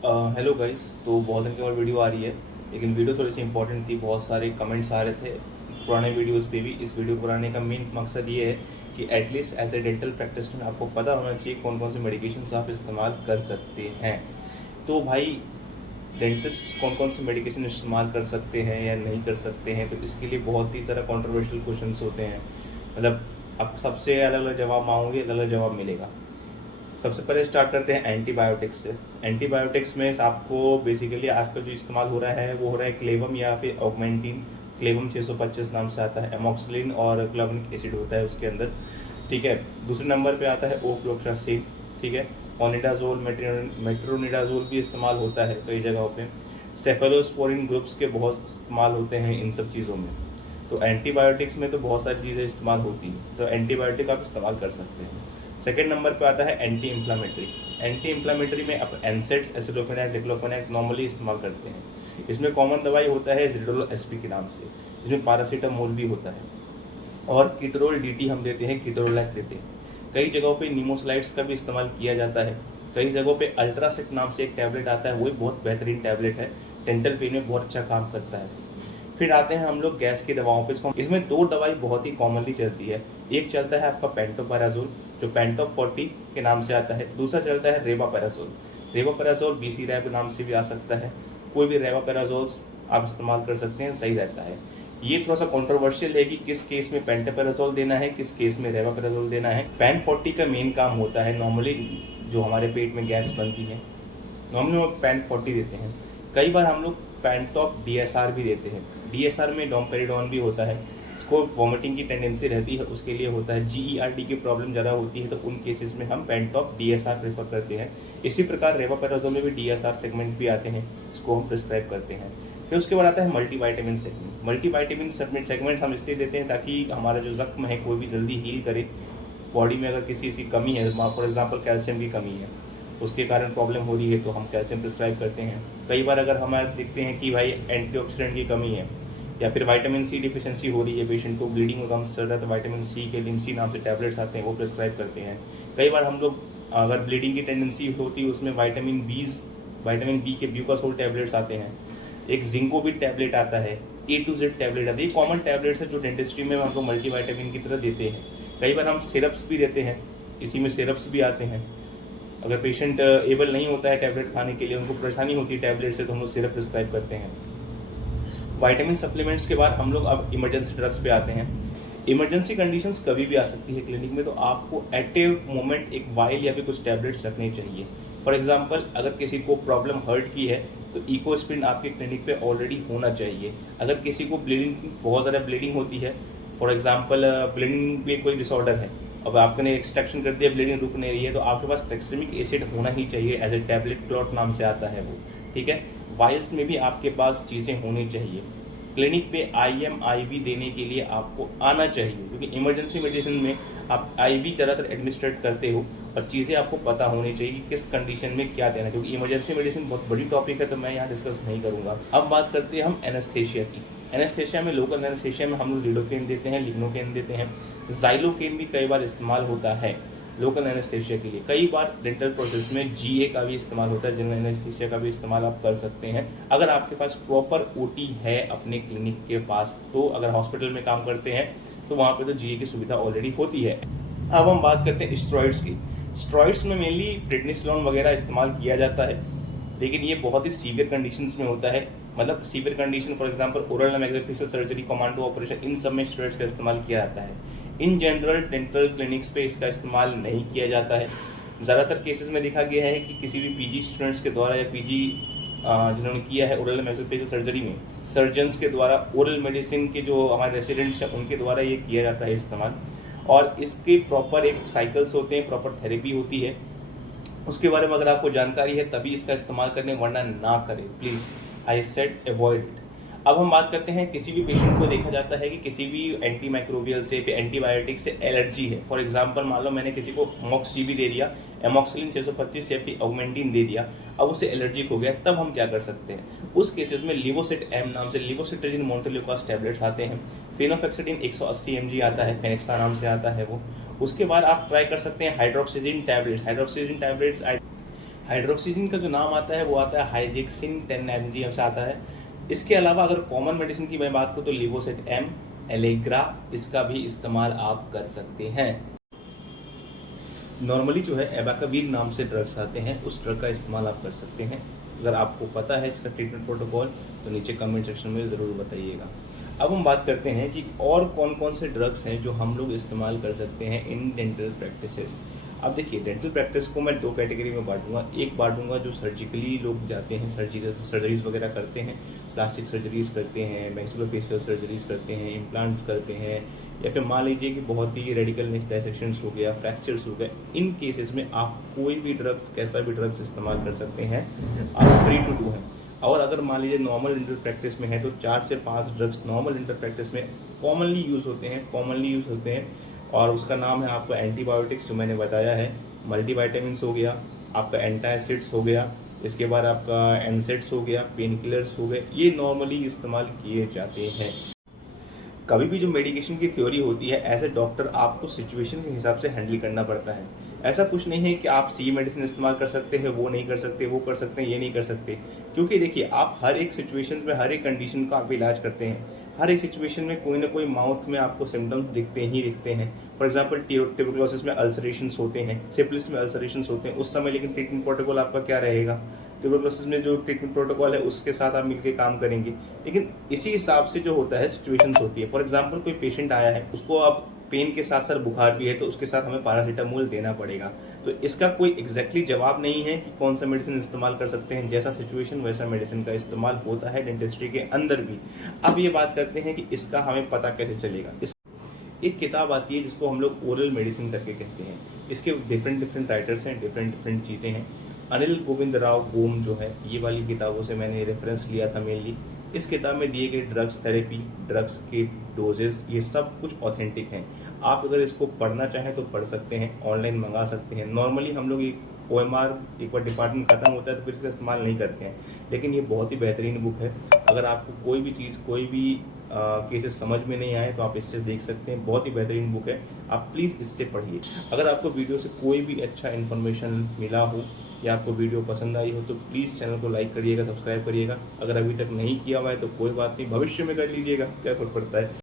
Hello guys. तो बहुत दिन के बाद वीडियो आ रही है, लेकिन वीडियो थोड़ी सी इंपॉर्टेंट थी। बहुत सारे कमेंट्स आ रहे थे पुराने वीडियोस पे भी। इस वीडियो को बनाने का मेन मकसद ये है कि at least as a dental practitioner आपको पता होना चाहिए कौन कौन से मेडिकेशन आप इस्तेमाल कर सकते हैं। तो भाई, डेंटिस्ट कौन कौन से मेडिकेशन इस्तेमाल कर सकते हैं या नहीं कर सकते हैं, तो इसके लिए बहुत ही सारा कॉन्ट्रोवर्शियल क्वेश्चंस होते हैं। मतलब अब सबसे अलग अलग जवाब मांगोगे, अलग अलग जवाब मिलेगा। सबसे पहले स्टार्ट करते हैं एंटीबायोटिक्स से। एंटीबायोटिक्स में आपको बेसिकली आजकल जो इस्तेमाल हो रहा है वो हो रहा है क्लेवम या फिर ऑगमेंटिन। क्लेवम 625 नाम से आता है, एमोक्सिलिन और क्लोवनिक एसिड होता है उसके अंदर। ठीक है। दूसरे नंबर पे आता है ओफ्लोक्सासिन। ठीक है। ओनिडाजोल, मेट्रोनिडाजोल भी इस्तेमाल होता है कई जगहों पे। सेफेलोस्पोरिन ग्रुप्स के बहुत इस्तेमाल होते हैं इन सब चीज़ों में। तो एंटीबायोटिक्स में तो बहुत सारी चीज़ें इस्तेमाल होती हैं, तो एंटीबायोटिक आप इस्तेमाल कर सकते हैं। सेकेंड नंबर पे आता है एंटी इन्फ्लामेटरी। एंटी इन्फ्लामेटरी में आप एनसेड्स, एसिडोफेनाक, डिक्लोफेनाक नॉर्मली इस्तेमाल करते हैं। इसमें कॉमन दवाई होता है जिडोलो एसपी के नाम से, इसमें पैरासीटामोल भी होता है। और कीटोरोल डीटी हम देते हैं, कीटोरोलैक देते हैं। कई जगहों पे नीमोस्लाइड्स का भी इस्तेमाल किया जाता है। कई जगहों पे अल्ट्रासेट नाम से एक टैबलेट आता है, वो भी बहुत बेहतरीन टैबलेट है, डेंटल पेन में बहुत अच्छा काम करता है। फिर आते हैं हम लोग गैस की दवाओं पे। इसमें दो दवाई बहुत ही कॉमनली चलती है। एक चलता है आपका पेंटोपैराजोल, जो पेंटॉप 40 के नाम से आता है। दूसरा चलता है रेवापैराजोल। रेवापैराजोल बीसी रैब नाम से भी आ सकता है। कोई भी रेवापैराजोल आप इस्तेमाल कर सकते हैं, सही रहता है। ये थोड़ा सा कंट्रोवर्शियल है कि किस केस में पेंटोपैराजोल देना है, किस केस में रेवापैराजोल देना है। पैन 40 का मेन काम होता है नॉर्मली जो हमारे पेट में गैस बनती है, नॉर्मली वो पैन 40 देते हैं। कई बार हम लोग पैंटॉप डीएसआर भी देते हैं। डीएसआर में डोमपेरिडोन भी होता है। इसको वॉमिटिंग की टेंडेंसी रहती है, उसके लिए होता है। जीईआरडी की प्रॉब्लम ज़्यादा होती है, तो उन केसेस में हम पैंटॉप डीएसआर प्रेफर करते हैं। इसी प्रकार रेवापैराजोल में भी डीएसआर सेगमेंट भी आते हैं, इसको हम प्रिस्क्राइब करते हैं। फिर उसके बाद आता है मल्टीवाइटामिन सेगमेंट। मल्टीवाइटामिन सेगमेंट हम इसलिए देते हैं ताकि हमारा जो जख्म है कोई भी जल्दी हील करे। बॉडी में अगर किसी की कमी है, फॉर एग्जाम्पल कैल्शियम की कमी है, उसके कारण प्रॉब्लम हो रही है, तो हम कैल्शियम प्रिस्क्राइब करते हैं। कई बार अगर हमारे देखते हैं कि भाई एंटीऑक्सीडेंट की कमी है या फिर विटामिन सी डिफिशिएंसी हो रही है, पेशेंट को ब्लीडिंग का कम चल रहा है, तो विटामिन सी के लिम्सी नाम से टैबलेट्स आते हैं, वो प्रिस्क्राइब करते हैं। कई बार हम लोग अगर ब्लीडिंग की टेंडेंसी होती है, उसमें विटामिन बी के ब्यूकासोल टैबलेट्स आते हैं। एक जिंकोविट टैबलेट आता है, A to Z टैबलेट आता है। ये कॉमन टैबलेट्स है जो डेंटिस्ट्री में हम लोग मल्टीवाइटामिन की तरह देते हैं। कई बार हम सिरप्स भी देते हैं, इसी में सिरप्स भी आते हैं। अगर पेशेंट एबल नहीं होता है टैबलेट खाने के लिए, उनको परेशानी होती है टैबलेट से, तो हम लोग सिरप प्रिस्क्राइब करते हैं। विटामिन सप्लीमेंट्स के बाद हम लोग अब इमरजेंसी ड्रग्स पे आते हैं। इमरजेंसी कंडीशंस कभी भी आ सकती है क्लिनिक में, तो आपको एट ए मोमेंट एक वाइल या फिर कुछ टैबलेट्स रखने चाहिए। फॉर एग्जांपल, अगर किसी को प्रॉब्लम हर्ट की है तो इकोस्प्रिन आपके क्लिनिक पे ऑलरेडी होना चाहिए। अगर किसी को ब्लीडिंग, बहुत ज़्यादा ब्लीडिंग होती है, फॉर एग्जांपल ब्लीडिंग में कोई डिसऑर्डर है, अब आपने एक्सट्रैक्शन कर दिया, ब्लीडिंग रुक नहीं रही है, तो आपके पास ट्रेक्सिमिक एसिड होना ही चाहिए एज ए टैबलेट, क्लॉट नाम से आता है वो। ठीक है। वाइल्स में भी आपके पास चीज़ें होनी चाहिए। क्लिनिक पे IM/IV देने के लिए आपको आना चाहिए, क्योंकि इमरजेंसी मेडिसिन में आप IV ज़्यादातर एडमिनिस्ट्रेट करते हो और चीज़ें आपको पता होनी चाहिए कि किस कंडीशन में क्या देना है, क्योंकि इमरजेंसी मेडिसिन बहुत बड़ी टॉपिक है, तो मैं यहाँ डिस्कस नहीं करूँगा। अब बात करते हैं हम एनेस्थेशिया की। एनेस्थेशिया में, लोकल एनेस्थेशिया में हम लोग लिडोकेन देते हैं, लिग्नोकेन देते हैं, जाइलोकेन भी कई बार इस्तेमाल होता है लोकल एनेस्थेशिया के लिए। कई बार डेंटल प्रोसेस में GA का भी इस्तेमाल होता है, जनरल एनेस्थेशिया का भी इस्तेमाल आप कर सकते हैं अगर आपके पास प्रॉपर OT है अपने क्लिनिक के पास। तो अगर हॉस्पिटल में काम करते हैं तो वहाँ पे तो GA की सुविधा ऑलरेडी होती है। अब हम बात करते हैं स्टेरॉइड्स की। स्टेरॉइड्स में मेनली प्रेडनिसोलोन वगैरह इस्तेमाल किया जाता है, लेकिन ये बहुत ही सीवियर कंडीशंस में होता है। मतलब severe condition, for example oral magnification surgery, commando operation, इन सब में स्टेरॉइड्स का इस्तेमाल किया जाता है। इन जनरल डेंटल क्लिनिक्स पे इसका इस्तेमाल नहीं किया जाता है। ज़्यादातर केसेस में देखा गया है कि किसी भी PG स्टूडेंट्स के द्वारा या PG जिन्होंने किया है ओरल मैग्निफिकेशन सर्जरी में, सर्जन्स के द्वारा, ओरल मेडिसिन के जो हमारे रेसिडेंट्स हैं उनके द्वारा ये किया जाता है इस्तेमाल। और इसके प्रॉपर एक साइकिल्स होते हैं, प्रॉपर थेरेपी होती है। उसके बारे में अगर आपको जानकारी है तभी इसका इस्तेमाल करें, वरना ना करें please. I said avoid it. अब हम बात करते हैं, किसी भी पेशेंट को देखा जाता है कि किसी भी एंटी माइक्रोबियल से, फिर एंटीबायोटिक से एलर्जी है। फॉर एग्जांपल, मान लो मैंने किसी को मॉक्स-CB दे दिया, एमोक्सिलिन 625 या फिर ऑगमेंटिन दे दिया, अब उसे एलर्जिक हो गया, तब हम क्या कर सकते हैं? उस केसेस में लिवोसिट M नाम से लिवोसिट्राजिन मोनोक्लोकास टैबलेट्स आते हैं। फेनोफेक्सिडिन 180 mg आता है, फेनेक्सा नाम से आता है वो। उसके बाद आप ट्राई कर सकते हैं हाइड्रोक्सीजिन टैबलेट्स। हाइड्रोक्सीजिन का जो नाम आता है वो आता है हाइजेक्सिन 10 mg से आता है। इसके अलावा अगर कॉमन मेडिसिन की मैं बात करूँ तो लिवोसेट एम, एलेग्रा, इसका भी इस्तेमाल आप कर सकते हैं। नॉर्मली जो है एबाकावीर नाम से ड्रग्स आते हैं, उस ड्रग का इस्तेमाल आप कर सकते हैं। अगर आपको पता है इसका ट्रीटमेंट प्रोटोकॉल तो नीचे कमेंट सेक्शन में ज़रूर बताइएगा। अब हम बात करते हैं कि और कौन कौन से ड्रग्स हैं जो हम लोग इस्तेमाल कर सकते हैं इन डेंटल प्रैक्टिसेस। अब देखिए, डेंटल प्रैक्टिस को मैं 2 कैटेगरी में बांटूंगा। एक बांटूंगा जो सर्जिकली लोग जाते हैं, सर्जरीज वगैरह करते हैं, प्लास्टिक सर्जरीज करते हैं, मैक्सिलोफेशियल सर्जरीज करते हैं, इम्प्लांट्स करते हैं, या फिर मान लीजिए कि बहुत ही रेडिकल डायसेक्शंस हो गया, फ्रैक्चर्स हो गए। इन केसेस में आप कोई भी ड्रग्स, कैसा भी ड्रग्स इस्तेमाल कर सकते हैं, आप फ्री टू डू हैं। और अगर मान लीजिए नॉर्मल डेंटल प्रैक्टिस में है तो 4 से 5 ड्रग्स नॉर्मल डेंटल प्रैक्टिस में कॉमनली यूज़ होते हैं और उसका नाम है आपका एंटीबायोटिक्स, जो मैंने बताया है, मल्टीवाइटामिन्स हो गया, आपका एंटासिड्स हो गया, इसके बाद आपका एनसेड्स हो गया, पेन किलर्स हो गए। ये नॉर्मली इस्तेमाल किए जाते हैं। कभी भी जो मेडिकेशन की थ्योरी होती है, एज ए डॉक्टर आपको सिचुएशन के हिसाब से हैंडल करना पड़ता है। ऐसा कुछ नहीं है कि आप सी मेडिसिन इस्तेमाल कर सकते हैं, वो नहीं कर सकते, वो कर सकते हैं, ये नहीं कर सकते। क्योंकि देखिए, आप हर एक सिचुएशन में हर एक कंडीशन का आप इलाज करते हैं। हर एक सिचुएशन में कोई ना कोई माउथ में आपको सिम्टम्स दिखते हैं। फॉर एग्जाम्पल ट्यूबरकुलोसिस में अल्सरेशंस होते हैं, सिफिलिस में अल्सरेशंस होते हैं, उस समय लेकिन ट्रीटमेंट प्रोटोकॉल आपका क्या रहेगा? ट्यूबरकुलोसिस में जो ट्रीटमेंट प्रोटोकॉल है उसके साथ आप मिलकर काम करेंगे। लेकिन इसी हिसाब से जो होता है, सिचुएशंस होती है। फॉर एग्जाम्पल कोई पेशेंट आया है, उसको आप पेन के साथ साथ बुखार भी है तो उसके साथ हमें पैरासीटामोल देना पड़ेगा। तो इसका कोई एग्जैक्टली जवाब नहीं है कि कौन सा मेडिसिन इस्तेमाल कर सकते हैं। जैसा सिचुएशन वैसा मेडिसिन का इस्तेमाल होता है डेंटिस्ट्री के अंदर भी। अब ये बात करते हैं कि इसका हमें पता कैसे चलेगा। एक किताब आती है जिसको हम लोग ओरल मेडिसिन करके कहते हैं। इसके डिफरेंट राइटर्स हैं, डिफरेंट चीज़ें हैं। अनिल गोविंद राव गोम जो है, ये वाली किताबों से मैंने रेफरेंस लिया था मेनली। इस किताब में दिए गए ड्रग्स थेरेपी, ड्रग्स के डोजेस, ये सब कुछ ऑथेंटिक हैं। आप अगर इसको पढ़ना चाहें तो पढ़ सकते हैं, ऑनलाइन मंगा सकते हैं। नॉर्मली हम लोग OMR एक बार डिपार्टमेंट खत्म होता है तो फिर इसका इस्तेमाल नहीं करते हैं, लेकिन ये बहुत ही बेहतरीन बुक है। अगर आपको कोई भी चीज़, कोई भी केसेस समझ में नहीं आए तो आप इससे देख सकते हैं। बहुत ही बेहतरीन बुक है, आप प्लीज़ इससे पढ़िए। अगर आपको वीडियो से कोई भी अच्छा इन्फॉर्मेशन मिला हो या आपको वीडियो पसंद आई हो तो प्लीज़ चैनल को लाइक करिएगा, सब्सक्राइब करिएगा। अगर अभी तक नहीं किया हुआ है तो कोई बात नहीं, भविष्य में कर लीजिएगा, क्या फर्क पड़ता है।